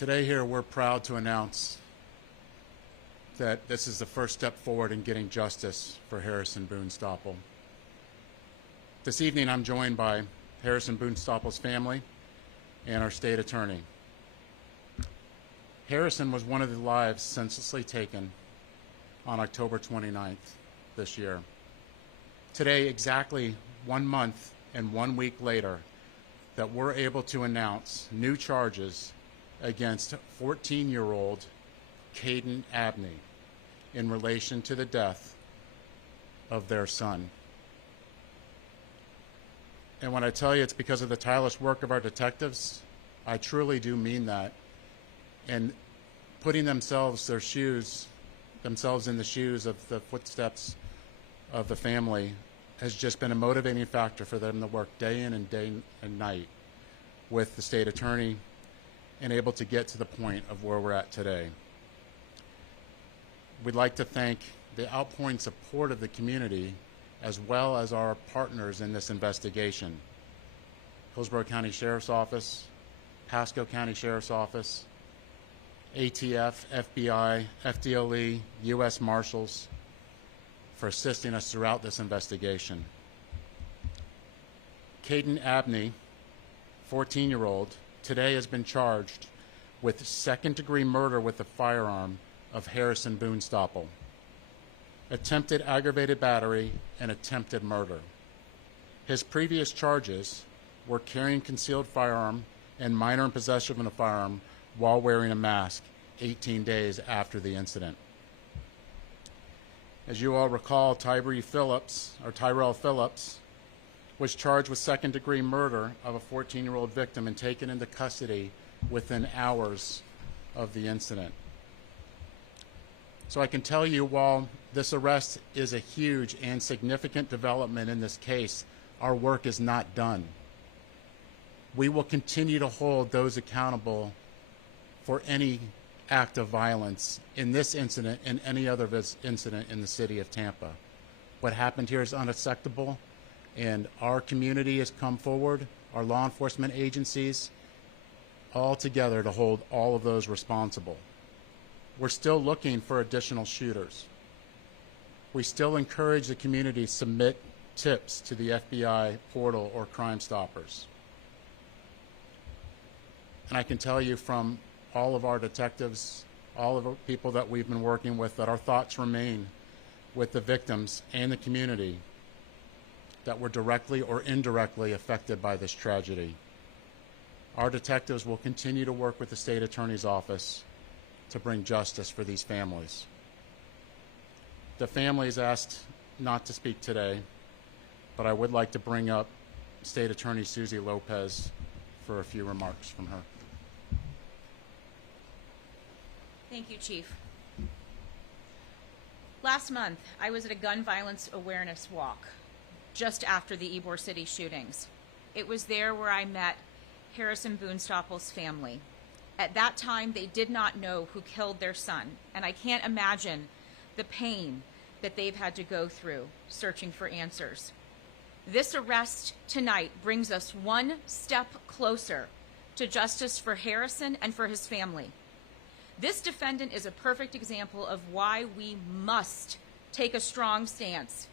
Today here we're proud to announce that this is the first step forward in getting justice for Harrison Boone Stoppel. This evening I'm joined by Harrison Boone Stoppel's family and our state attorney. Harrison was one of the lives senselessly taken on October 29th this year. Today, exactly 1 month and 1 week later, that we're able to announce new charges against 14-year-old Kayden Abney in relation to the death of their son. And when I tell you it's because of the tireless work of our detectives, I truly do mean that. And putting themselves in the shoes of the footsteps of the family has just been a motivating factor for them to work day in and day and night with the state attorney and able to get to the point of where we're at today. We'd like to thank the outpouring support of the community as well as our partners in this investigation. Hillsborough County Sheriff's Office, Pasco County Sheriff's Office, ATF, FBI, FDLE, U.S. Marshals for assisting us throughout this investigation. Kayden Abney, 14-year-old, today has been charged with second-degree murder with a firearm of Harrison Boone Stoppel, attempted aggravated battery, and attempted murder. His previous charges were carrying concealed firearm and minor in possession of a firearm while wearing a mask 18 days after the incident. As you all recall, Tyrell Phillips was charged with second-degree murder of a 14-year-old victim and taken into custody within hours of the incident. So I can tell you, while this arrest is a huge and significant development in this case, our work is not done. We will continue to hold those accountable for any act of violence in this incident and any other incident in the city of Tampa. What happened here is unacceptable, and our community has come forward, our law enforcement agencies, all together to hold all of those responsible. We're still looking for additional shooters. We still encourage the community to submit tips to the FBI portal or Crime Stoppers. And I can tell you from all of our detectives, all of the people that we've been working with, that our thoughts remain with the victims and the community that were directly or indirectly affected by this tragedy. Our detectives will continue to work with the state attorney's office to bring justice for these families. The families asked not to speak today, but I would like to bring up State Attorney Susie Lopez for a few remarks from her. Thank you, Chief. Last month, I was at a gun violence awareness walk just after the Ybor City shootings. It was there where I met Harrison Boone Stoppel's family. At that time, they did not know who killed their son, and I can't imagine the pain that they've had to go through searching for answers. This arrest tonight brings us one step closer to justice for Harrison and for his family. This defendant is a perfect example of why we must take a strong stance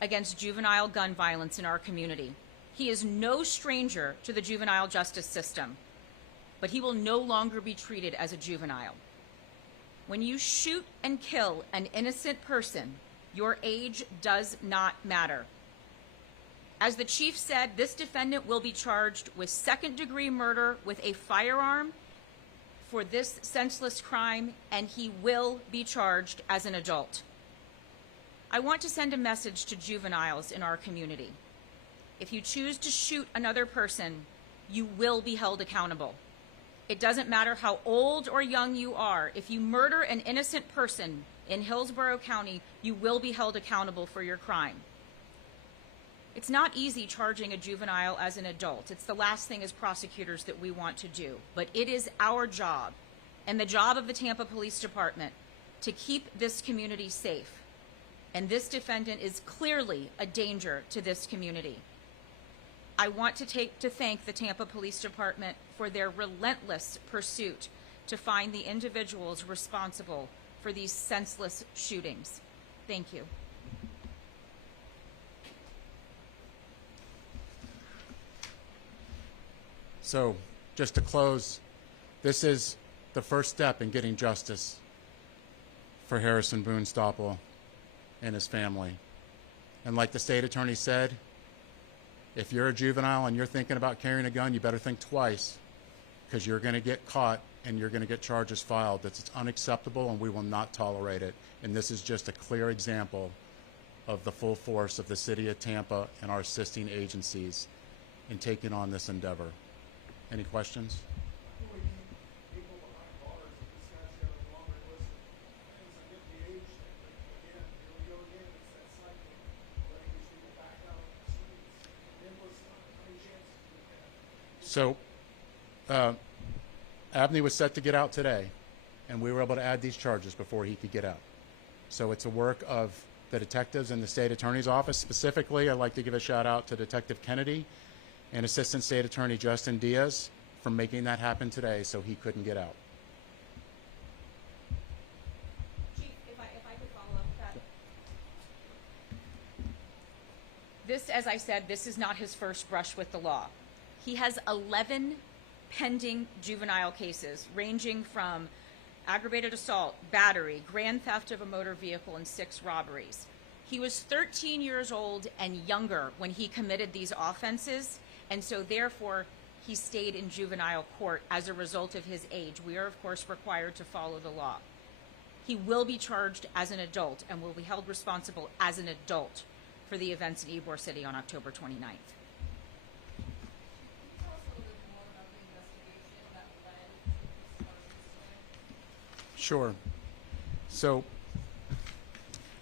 against juvenile gun violence in our community. He is no stranger to the juvenile justice system, but he will no longer be treated as a juvenile. When you shoot and kill an innocent person, your age does not matter. As the chief said, this defendant will be charged with second-degree murder with a firearm for this senseless crime, and he will be charged as an adult. I want to send a message to juveniles in our community. If you choose to shoot another person, you will be held accountable. It doesn't matter how old or young you are. If you murder an innocent person in Hillsborough County, you will be held accountable for your crime. It's not easy charging a juvenile as an adult. It's the last thing as prosecutors that we want to do. But it is our job and the job of the Tampa Police Department to keep this community safe. And this defendant is clearly a danger to this community. I want to thank the Tampa Police Department for their relentless pursuit to find the individuals responsible for these senseless shootings. Thank you. So, just to close, this is the first step in getting justice for Harrison Boone Stopple and his family. And like the state attorney said, if you're a juvenile and you're thinking about carrying a gun, you better think twice, because you're going to get caught and you're going to get charges filed. That's unacceptable, and we will not tolerate it. And this is just a clear example of the full force of the city of Tampa and our assisting agencies in taking on this endeavor. Any questions? So, Abney was set to get out today, and we were able to add these charges before he could get out. So it's a work of the detectives in the state attorney's office. Specifically, I'd like to give a shout out to Detective Kennedy and Assistant State Attorney Justin Diaz for making that happen today so he couldn't get out. Chief, if I could follow up with that. This, as I said, this is not his first brush with the law. He has 11 pending juvenile cases ranging from aggravated assault, battery, grand theft of a motor vehicle, and 6 robberies. He was 13 years old and younger when he committed these offenses, and so therefore he stayed in juvenile court as a result of his age. We are, of course, required to follow the law. He will be charged as an adult and will be held responsible as an adult for the events in Ybor City on October 29th. Sure. So,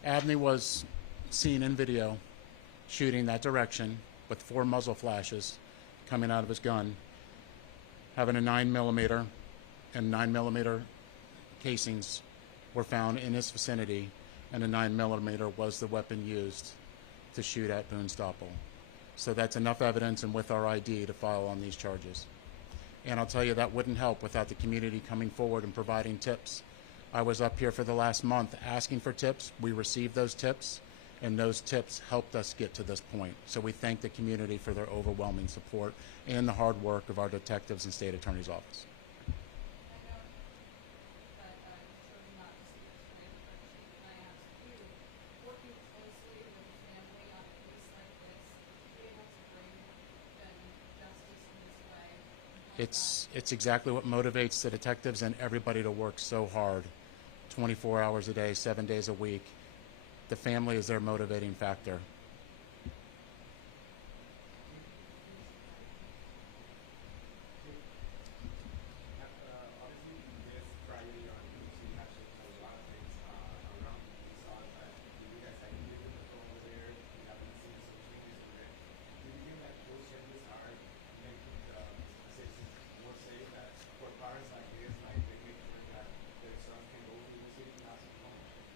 Abney was seen in video shooting that direction with 4 muzzle flashes coming out of his gun, having a 9mm and 9mm casings were found in his vicinity, and a 9mm was the weapon used to shoot at Boone Stopple. So that's enough evidence, and with our ID, to file on these charges. And I'll tell you, that wouldn't help without the community coming forward and providing tips. I was up here for the last month asking for tips. We received those tips, and those tips helped us get to this point. So we thank the community for their overwhelming support and the hard work of our detectives and state attorney's office. It's exactly what motivates the detectives and everybody to work so hard, 24 hours a day, 7 days a week. The family is their motivating factor.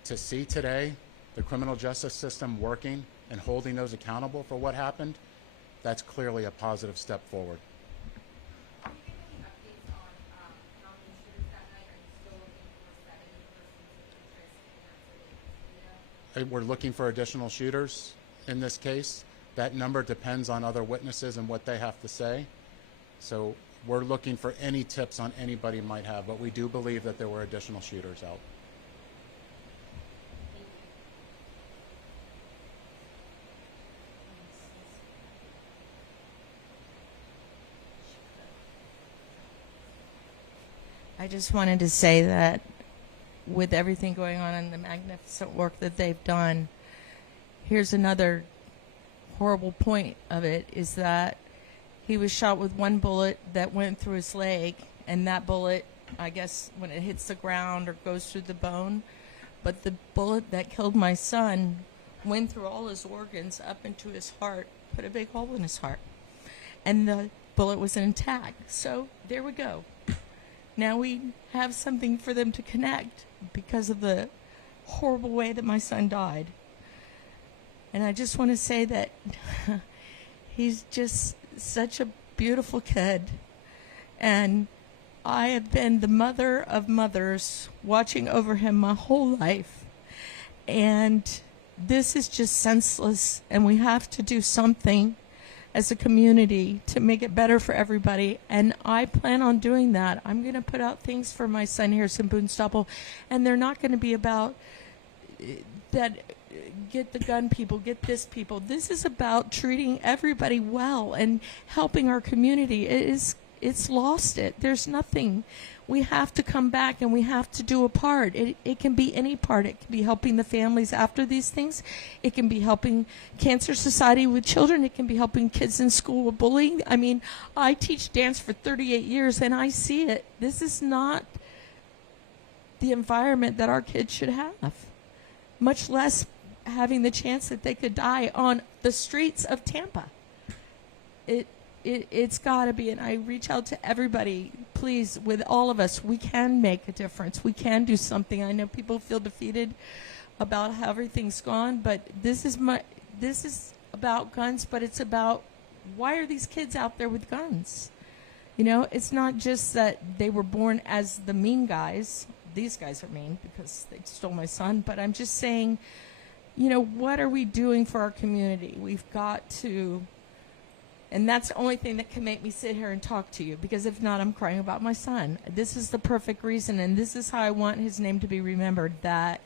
To see today the criminal justice system working and holding those accountable for what happened, that's clearly a positive step forward. We're looking for additional shooters in this case. That number depends on other witnesses and what they have to say. So we're looking for any tips on anybody might have, but we do believe that there were additional shooters out. I just wanted to say that with everything going on and the magnificent work that they've done, here's another horrible point of it, is that he was shot with one bullet that went through his leg, and that bullet, I guess, when it hits the ground or goes through the bone, but the bullet that killed my son went through all his organs up into his heart, put a big hole in his heart, and the bullet was intact. So there we go. Now we have something for them to connect because of the horrible way that my son died. And I just want to say that he's just such a beautiful kid. And I have been the mother of mothers, watching over him my whole life. And this is just senseless, and we have to do something as a community to make it better for everybody. And I plan on doing that. I'm going to put out things for my son, Harrison Boonstapple, and they're not going to be about that, get the gun people, get this people. This is about treating everybody well and helping our community. It's lost it. There's nothing. We have to come back, and we have to do a part. It can be any part. It can be helping the families after these things. It can be helping Cancer Society with children. It can be helping kids in school with bullying. I mean, I teach dance for 38 years, and I see it. This is not the environment that our kids should have, much less having the chance that they could die on the streets of Tampa. It's got to be, and I reach out to everybody, please, with all of us, we can make a difference. We can do something. I know people feel defeated about how everything's gone, but this is about guns, but it's about, why are these kids out there with guns? You know, it's not just that they were born as the mean guys. These guys are mean because they stole my son, but I'm just saying, you know, what are we doing for our community? We've got to, and that's the only thing that can make me sit here and talk to you, because if not, I'm crying about my son. This is the perfect reason, and this is how I want his name to be remembered, that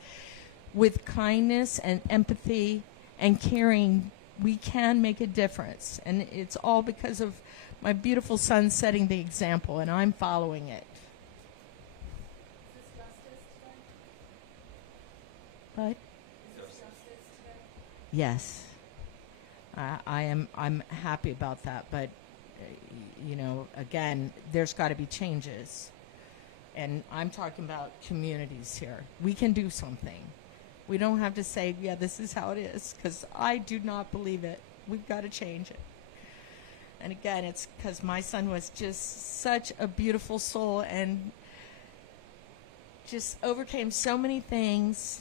with kindness and empathy and caring, we can make a difference. And it's all because of my beautiful son setting the example, and I'm following it. What? Yes. I'm happy about that, but you know, again, there's got to be changes, and I'm talking about communities here. We can do something. We don't have to say, yeah, this is how it is, because I do not believe it. We've got to change it. And again, it's because my son was just such a beautiful soul and just overcame so many things,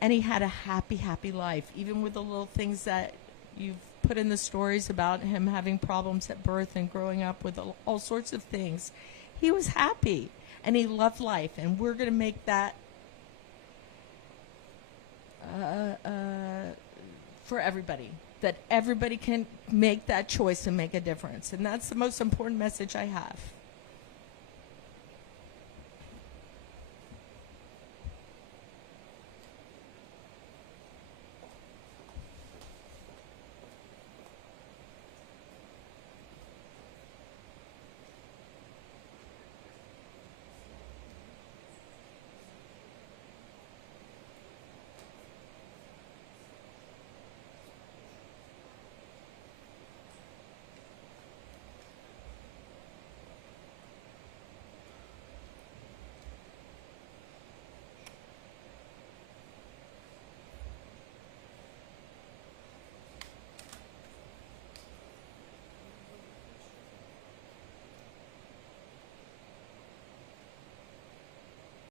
and he had a happy, happy life, even with the little things that you've put in the stories about him having problems at birth and growing up with all sorts of things. He was happy, and he loved life, and we're going to make that for everybody, that everybody can make that choice and make a difference. And that's the most important message I have.